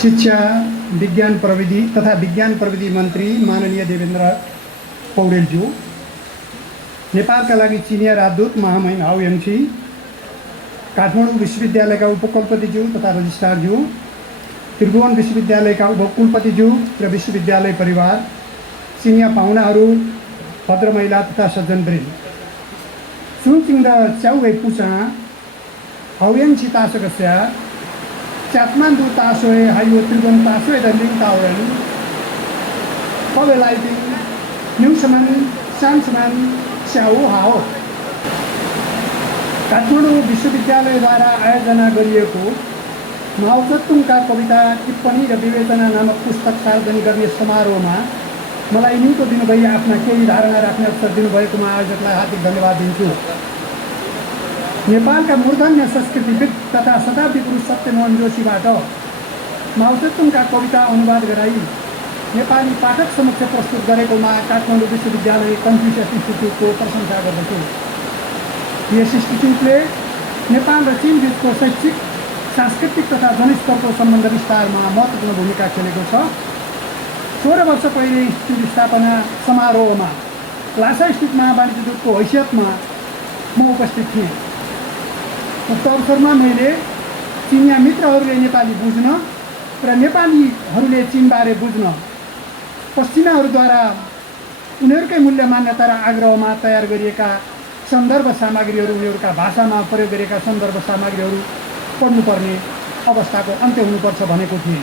शिक्षा विज्ञान प्रविधि तथा विज्ञान प्रविधि मन्त्री माननीय देवेन्द्र पौडेलज्यू, नेपालका लागि चिनिया राजदूत महामहिम हाउ याङछी, काठमाडौँ विश्वविद्यालयका उपकुलपतिज्यू तथा रजिस्ट्रारज्यू, त्रिभुवन विश्वविद्यालयका उपकुलपतिज्यू र विश्वविद्यालय परिवार, चिनिया पाहुनाहरू, भद्र महिला तथा सज्जनवृन्द, सुङचिङ च्याउवे पुचा हाउयाङछी तासकस्या Catmandu tasoe hayo Tribun tasoe dan ling tauran Kovelaiting Newsaman Sansaman Xiao Hao Kathmandu विश्वविद्यालयद्वारा आयोजना गरिएको माओत्तुङका कविता टिप्पणी र विवेचना नामक पुस्तक सार्वजनिक गर्ने समारोहमा मलाई निम्तो दिनुभई आफ्ना केही धारणा राख्ने अवसर दिनुभएकोमा आयोजकलाई हार्दिक धन्यवाद दिन्छु। नेपालका मूर्धन्य संस्कृतिविद तथा शताब्दी पुरुष सत्यमोहन जोशीबाट माओत्तुङका कविता अनुवाद गराई नेपाली पाठक समक्ष प्रस्तुत गरेकोमा काठमाडौँ विश्वविद्यालय कन्फ्युसियस इन्स्टिच्युटको प्रशंसा गर्दछु। यस इन्स्टिच्युटले नेपाल र चीन बीचको शैक्षिक, सांस्कृतिक तथा जनस्तरको सम्बन्ध विस्तारमा महत्त्वपूर्ण भूमिका खेलेको छ। 16 वर्ष पहिले इन्स्टिच्युट स्थापना समारोहमा लासा स्थित महावाणिज्य दूतको हैसियतमा म उपस्थित थिएँ। उक्त अवसरमा मैले चिनिया मित्रहरूले नेपाली बुझ्न र नेपालीहरूले चीनबारे बुझ्न पश्चिमाहरूद्वारा उनीहरूकै मूल्य मान्यता र आग्रहमा तयार गरिएका सन्दर्भ सामग्रीहरू, उनीहरूका भाषामा प्रयोग गरिएका सन्दर्भ सामग्रीहरू पढ्नुपर्ने अवस्थाको अन्त्य हुनुपर्छ भनेको थिएँ।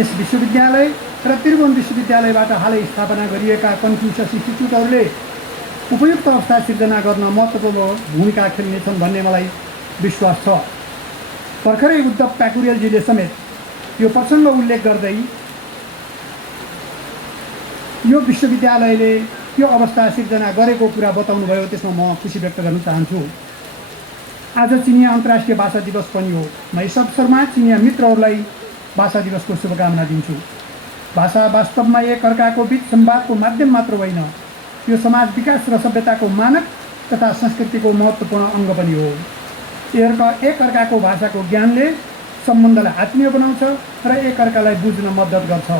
यस विश्वविद्यालय र त्रिभुवन विश्वविद्यालयबाट हालै स्थापना गरिएका कन्फ्युसियस इन्स्टिच्युटहरूले उपयुक्त अवस्था सिर्जना गर्न महत्त्वपूर्ण भूमिका खेल्नेछन् भन्ने मलाई विश्वास छ। भर्खरै उद्धव प्याकुरेलजीले समेत यो प्रसङ्ग उल्लेख गर्दै यो विश्वविद्यालयले यो अवस्था सिर्जना गरेको कुरा बताउनुभयो, त्यसमा म खुसी व्यक्त गर्न चाहन्छु। आज चिनिया अन्तर्राष्ट्रिय भाषा दिवस पनि हो। म यस अवसरमा चिनिया मित्रहरूलाई भाषा दिवसको शुभकामना दिन्छु। भाषा वास्तवमा एक अर्काको बीच संवादको माध्यम मात्र होइन, यो समाज विकास र सभ्यताको मानक तथा संस्कृतिको महत्त्वपूर्ण अङ्ग पनि हो। एक अर्काको भाषाको ज्ञानले सम्बन्धलाई आत्मीय बनाउँछ र एक अर्कालाई बुझ्न मद्दत गर्छ।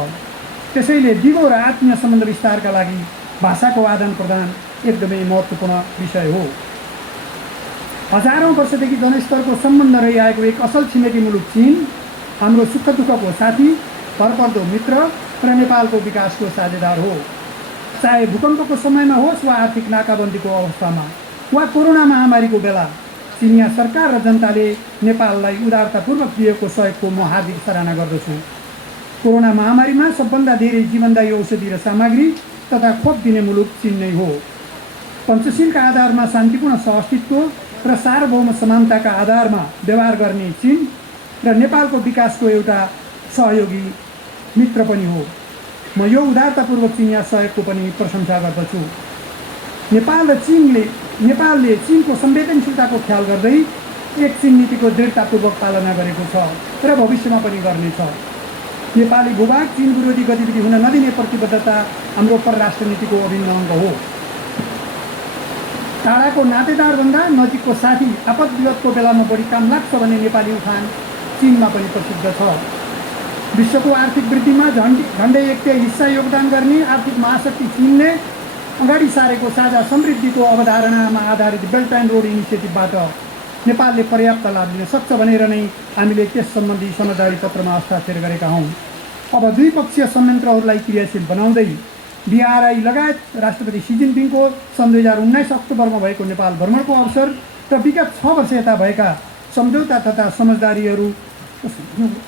त्यसैले दिगो र आत्मीय सम्बन्ध विस्तारका लागि भाषाको आदान प्रदान एकदमै महत्त्वपूर्ण विषय हो। हजारौँ वर्षदेखि जनस्तरको सम्बन्ध रहिआएको एक असल छिमेकी मुलुक चीन हाम्रो सुख दुःखको साथी, भरपर्दो मित्र र नेपालको विकासको साझेदार हो। चाहे भूकम्पको समयमा होस् वा आर्थिक नाकाबन्दीको अवस्थामा वा कोरोना महामारीको बेला, चिनिया सरकार र जनताले नेपाललाई उदारतापूर्वक दिएको सहयोगको म हार्दिक सराहना गर्दछु। कोरोना महामारीमा सबभन्दा धेरै जीवनदायी औषधि र सामग्री तथा खोप दिने मुलुक चीन नै हो। पञ्चशीलका आधारमा शान्तिपूर्ण सहअस्तित्व र सार्वभौम समानताका आधारमा व्यवहार गर्ने चीन र नेपालको विकासको एउटा सहयोगी मित्र पनि हो। म यो उदारतापूर्वक चिनिया सहयोगको पनि प्रशंसा गर्दछु। नेपालले चीनको संवेदनशीलताको ख्याल गर्दै एक चीन नीतिको दृढतापूर्वक पालना गरेको छ र भविष्यमा पनि गर्नेछ। नेपाली भूभाग चीन विरोधी गतिविधि हुन नदिने प्रतिबद्धता हाम्रो परराष्ट्र नीतिको अभिन्न अङ्ग हो। टाढाको नातेदारभन्दा नजिकको साथी आपद विपदको बेलामा बढी काम लाग्छ भन्ने नेपाली उखान चीनमा पनि प्रसिद्ध छ। विश्वको आर्थिक वृद्धिमा झन्डै 1/3 हिस्सा योगदान गर्ने आर्थिक महाशक्ति चीनले अगाडि सारेको साझा समृद्धिको अवधारणामा आधारित बेल्ट एन्ड रोड इनिसिएटिभबाट नेपालले पर्याप्त लाभ लिन सक्छ भनेर नै हामीले त्यस सम्बन्धी समझदारी पत्रमा हस्ताक्षर गरेका हौँ। अब द्विपक्षीय संयन्त्रहरूलाई क्रियाशील बनाउँदै BRI लगायत राष्ट्रपति सी जिनपिङको सन् 2019 अक्टोबरमा भएको नेपाल भ्रमणको अवसर र विगत 6 वर्ष यता भएका सम्झौता तथा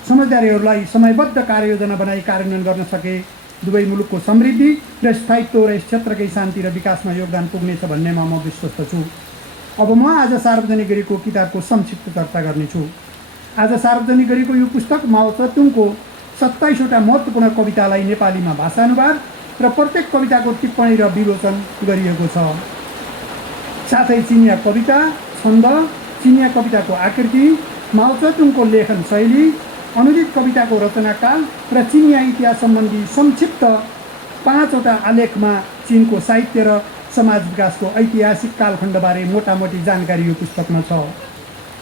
समझदारीहरूलाई समयबद्ध कार्ययोजना बनाई कार्यान्वयन गर्न सके दुवै मुलुकको समृद्धि र स्थायित्व र यस क्षेत्रकै शान्ति र विकासमा योगदान पुग्नेछ भन्नेमा म विश्वस्त छु। अब म आज सार्वजनिक गरेको किताबको संक्षिप्त चर्चा गर्नेछु। आज सार्वजनिक गरेको यो पुस्तक माओत्तुङको 27 वटा महत्त्वपूर्ण कवितालाई नेपालीमा भाषानुवाद र प्रत्येक कविताको टिप्पणी र विवेचन गरिएको छ। साथै चिनिया कविता, छन्द, चिनिया कविताको आकृति, माओत्तुङको लेखन शैली, अनुदित कविताको रचनाकाल र चिनिया इतिहास सम्बन्धी संक्षिप्त 5 वटा आलेखमा चीनको साहित्य र समाज विकासको ऐतिहासिक कालखण्डबारे मोटामोटी जानकारी यो पुस्तकमा छ।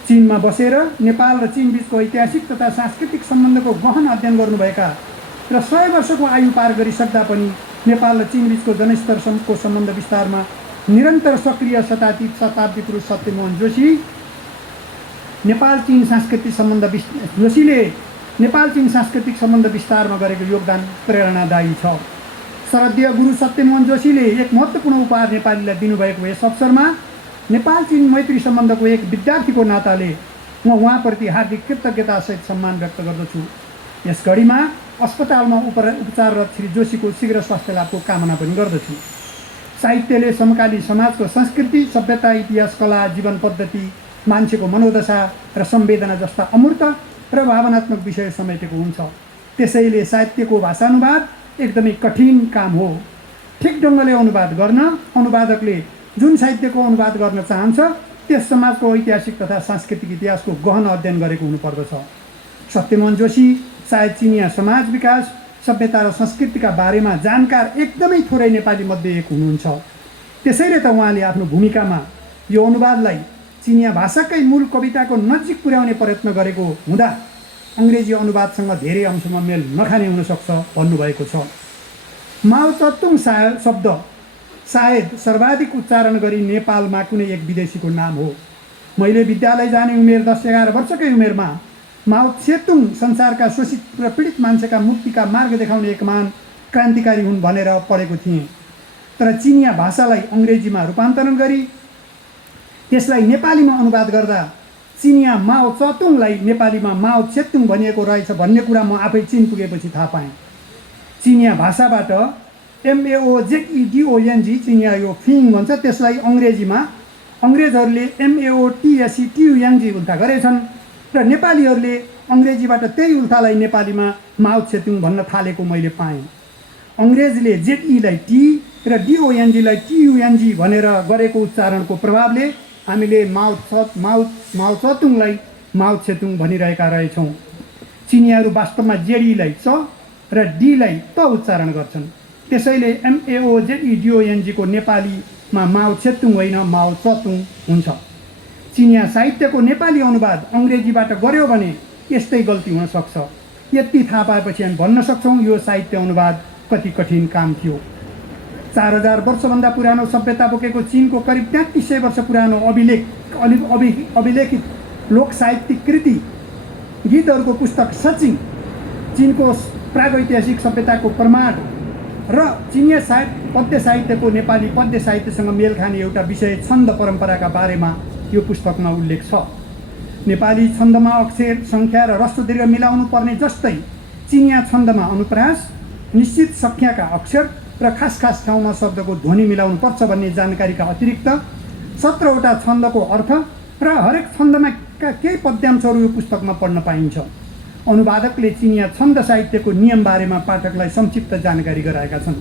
चीनमा बसेर नेपाल र चीन बीचको ऐतिहासिक तथा सांस्कृतिक सम्बन्धको गहन अध्ययन गर्नुभएका र 100 वर्षको आयु पार गरिसक्दा पनि नेपाल र चीन बीचको जनस्तरको सम्बन्ध विस्तारमा निरन्तर सक्रिय शताब्दी पुरुष सत्यमोहन जोशीले नेपाल चीन सांस्कृतिक सम्बन्ध विस्तारमा गरेको योगदान प्रेरणादायी छ। शरदीय गुरु सत्यमोहन जोशीले एक महत्त्वपूर्ण उपहार नेपालीलाई दिनुभएको यस अवसरमा नेपाल चीन मैत्री सम्बन्धको एक विद्यार्थीको नाताले म उहाँप्रति हार्दिक कृतज्ञतासहित सम्मान व्यक्त गर्दछु। यस घडीमा अस्पतालमा उपचाररत श्री जोशीको शीघ्र स्वास्थ्य लाभको कामना पनि गर्दछु। साहित्यले समकालीन समाजको संस्कृति, सभ्यता, इतिहास, कला, जीवन पद्धति, मान्छेको मनोदशा र संवेदना जस्ता अमूर्त र भावनात्मक विषय समेटेको हुन्छ। त्यसैले साहित्यको भाषानुवाद एकदमै कठिन काम हो। ठिक ढङ्गले अनुवाद गर्न अनुवादकले जुन साहित्यको अनुवाद गर्न चाहन्छ त्यस समाजको ऐतिहासिक तथा सांस्कृतिक इतिहासको गहन अध्ययन गरेको हुनुपर्दछ। सत्यमोहन जोशी सायद चिनिया समाज विकास, सभ्यता र संस्कृतिका बारेमा जानकार एकदमै थोरै नेपाली मध्ये एक हुनुहुन्छ। त्यसैले त उहाँले आफ्नो भूमिकामा यो अनुवादलाई चिनिया भाषाकै मूल कविताको नजिक पुर्याउने प्रयत्न गरेको हुँदा अङ्ग्रेजी अनुवादसँग धेरै अंशमा मेल नखाने हुनसक्छ भन्नुभएको छ। माओ तत्तुङ शब्द सायद सर्वाधिक उच्चारण गरी नेपालमा कुनै एक विदेशीको नाम हो। मैले विद्यालय जाने उमेर 10-11 वर्षकै उमेरमा माओ त्से-तुङ संसारका शोषित र पीडित मान्छेका मुक्तिका मार्ग देखाउने एक महान क्रान्तिकारी हुन् भनेर पढेको थिएँ। तर चिनिया भाषालाई अङ्ग्रेजीमा रूपान्तरण गरी त्यसलाई नेपालीमा अनुवाद गर्दा चिनिया माओ त्से-तुङलाई नेपालीमा माओ त्से-तुङ भनिएको रहेछ भन्ने कुरा म आफै चीन पुगेपछि थाहा पाएँ। चिनिया भाषाबाट MAOZEDONG चिनिया यो फिङ भन्छ, त्यसलाई अङ्ग्रेजहरूले MAOTSETUNG उल्था गरेछन् र नेपालीहरूले अङ्ग्रेजीबाट त्यही उल्थालाई नेपालीमा माओ त्से-तुङ भन्न थालेको मैले पाएँ। अङ्ग्रेजले ZE लाई T र DONG लाई TUNG भनेर गरेको उच्चारणको प्रभावले हामीले माओ त्से-तुङलाई माओ त्से-तुङ भनिरहेका रहेछौँ। चिनियाहरू वास्तवमा ZE लाई च र D लाई त उच्चारण गर्छन्। त्यसैले MAOZEDONG को नेपालीमा माओ त्से-तुङ होइन माओ त्से-तुङ हुन्छ। चिनिया साहित्यको नेपाली अनुवाद अङ्ग्रेजीबाट गर्यो भने यस्तै गल्ती हुन सक्छ। यति थाहा पाएपछि हामी भन्न सक्छौँ यो साहित्य अनुवाद कति कठिन काम थियो। 4000 वर्षभन्दा पुरानो सभ्यता बोकेको चीनको करिब 3300 वर्ष पुरानो अभिलेखित लोक साहित्यिक कृति गीतहरूको पुस्तक सचिङ चीनको प्रागैतिहासिक सभ्यताको प्रमाण र चिनिया पद्य साहित्यको नेपाली पद्य साहित्यसँग मेल खाने एउटा विषय छन्द परम्पराका बारेमा यो पुस्तकमा उल्लेख छ। नेपाली छन्दमा अक्षर, सङ्ख्या र ह्रस्व दीर्घ मिलाउनु पर्ने जस्तै चिनिया छन्दमा अनुप्रास, निश्चित सङ्ख्याका अक्षर र खास ठाउँमा शब्दको ध्वनि मिलाउनु पर्छ भन्ने जानकारीका अतिरिक्त 17वटा छन्दको अर्थ र हरेक छन्दमा केही पद्यांशहरू यो पुस्तकमा पढ्न पाइन्छ। अनुवादकले चिनिया छन्द साहित्यको नियम बारेमा पाठकलाई संक्षिप्त जानकारी गराएका छन्।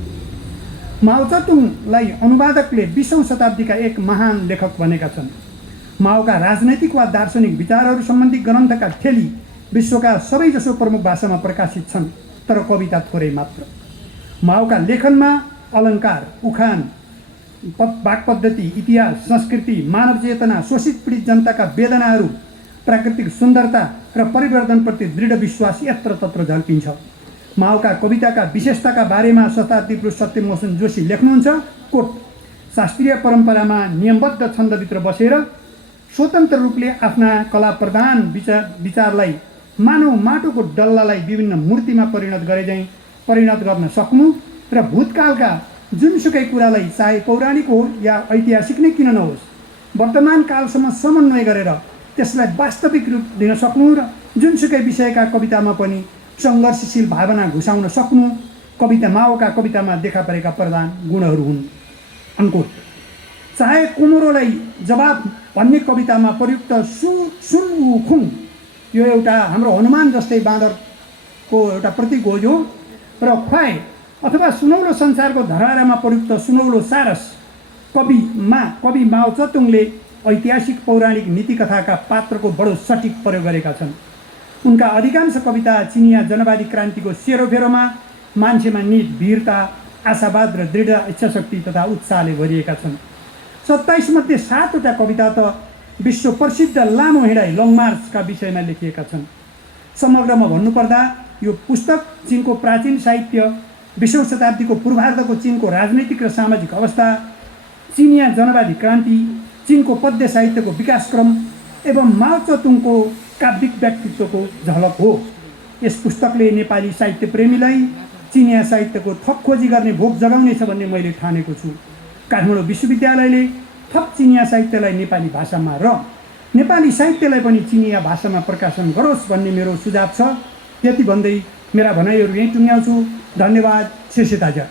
माओ त्से-तुङलाई अनुवादकले 20औं शताब्दीका एक महान लेखक भनेका छन्। माओका राजनैतिक वा दार्शनिक विचारहरू सम्बन्धी ग्रन्थका थेली विश्वका सबैजसो प्रमुख भाषामा प्रकाशित छन्, तर कविता थोरै मात्र। माओका लेखनमा अलङ्कार, उखान, वाक पद्धति, इतिहास, संस्कृति, मानव चेतना, शोषित पीडित जनताका वेदनाहरू, प्राकृतिक सुन्दरता र परिवर्तनप्रति दृढ विश्वास यत्रतत्र झल्किन्छ। माओका कविताका विशेषताका बारेमा शताब्दी पुरुष सत्यमोहन जोशी लेख्नुहुन्छ, कोट, शास्त्रीय परम्परामा नियमबद्ध छन्दभित्र बसेर स्वतन्त्र रूपले आफ्ना कला प्रधान विचारलाई मानव माटोको डल्लालाई विभिन्न मूर्तिमा परिणत गर्न सक्नु र भूतकालका जुनसुकै कुरालाई चाहे पौराणिक हो या ऐतिहासिक नै किन नहोस् वर्तमान कालसम्म समन्वय गरेर त्यसलाई वास्तविक रूप दिन सक्नु र जुनसुकै विषयका कवितामा पनि सङ्घर्षशील भावना घुसाउन सक्नु कविता माओका कवितामा देखा परेका प्रधान गुणहरू हुन्। अङ्कोट, चाहे कोमोरोलाई जवाब भन्ने कवितामा प्रयुक्त सुन उ खुङ यो एउटा हाम्रो हनुमान जस्तै बाँदरको एउटा प्रतीक हो यो, र ख्वाए अथवा सुनौलो संसारको धरारामा प्रयुक्त सुनौलो सारस कवि माओ त्से-तुङले ऐतिहासिक पौराणिक नीतिकथाका पात्रको बडो सटिक प्रयोग गरेका छन्। उनका अधिकांश कविता चिनिया जनवादी क्रान्तिको सेरोफेरोमा मान्छेमा नित वीरता, आशावाद र दृढ इच्छाशक्ति तथा उत्साहले भरिएका छन्। 27 मध्ये 7वटा कविता त विश्व प्रसिद्ध लामो हिँडाइ लङ मार्चका विषयमा लेखिएका छन्। समग्रमा भन्नुपर्दा यो पुस्तक चिनको प्राचीन साहित्य, 20औं शताब्दीको पूर्वार्धको चिनको राजनैतिक र सामाजिक अवस्था, चिनिया जनवादी क्रान्ति, चिनको पद्य साहित्यको विकासक्रम एवं माओ त्से-तुङको काव्यिक व्यक्तित्वको झलक हो। यस पुस्तकले नेपाली साहित्य प्रेमीलाई चिनिया साहित्यको थप खोजी गर्ने भोक जगाउनेछ भन्ने मैले ठानेको छु। काठमाडौँ विश्वविद्यालयले थप चिनिया साहित्यलाई नेपाली भाषामा र नेपाली साहित्यलाई पनि चिनिया भाषामा प्रकाशन गरोस् भन्ने मेरो सुझाव छ। यति भन्दै मेरा भनाइहरू यहीँ टुङ्ग्याउँछु। धन्यवाद। शेषे ताजा।